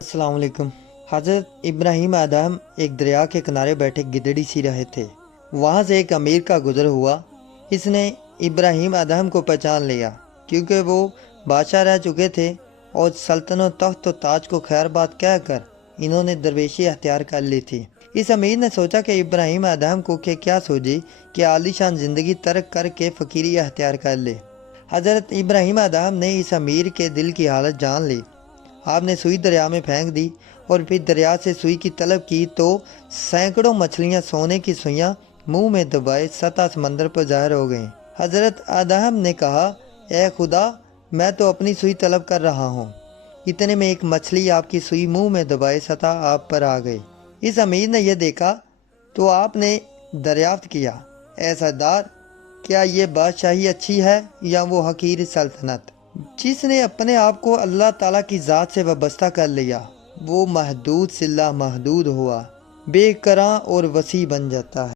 السلام علیکم۔ حضرت ابراہیم آدم ایک دریا کے کنارے بیٹھے گدڑی سی رہے تھے۔ وہاں سے ایک امیر کا گزر ہوا۔ اس نے ابراہیم آدم کو پہچان لیا کیونکہ وہ بادشاہ رہ چکے تھے اور سلطنت و تخت و تاج کو خیر بات کہہ کر انہوں نے درویشی اختیار کر لی تھی۔ اس امیر نے سوچا کہ ابراہیم آدم کو کیا سوجی کہ عالی شان زندگی ترک کر کے فقیری اختیار کر لے۔ حضرت ابراہیم آدم نے اس امیر کے دل کی حالت جان لی۔ آپ نے سوئی دریا میں پھینک دی اور پھر دریا سے سوئی کی طلب کی تو سینکڑوں مچھلیاں سونے کی سوئیاں منہ میں دبائے سطح سمندر پر ظاہر ہو گئیں۔ حضرت آدم نے کہا، اے خدا، میں تو اپنی سوئی طلب کر رہا ہوں۔ اتنے میں ایک مچھلی آپ کی سوئی منہ میں دبائے سطح آپ پر آ گئی۔ اس امیر نے یہ دیکھا تو آپ نے دریافت کیا، اے سردار، کیا یہ بادشاہی اچھی ہے یا وہ حقیر سلطنت؟ جس نے اپنے آپ کو اللہ تعالیٰ کی ذات سے وابستہ کر لیا وہ محدود سے لا محدود ہوا، بے کراں اور وسیع بن جاتا ہے۔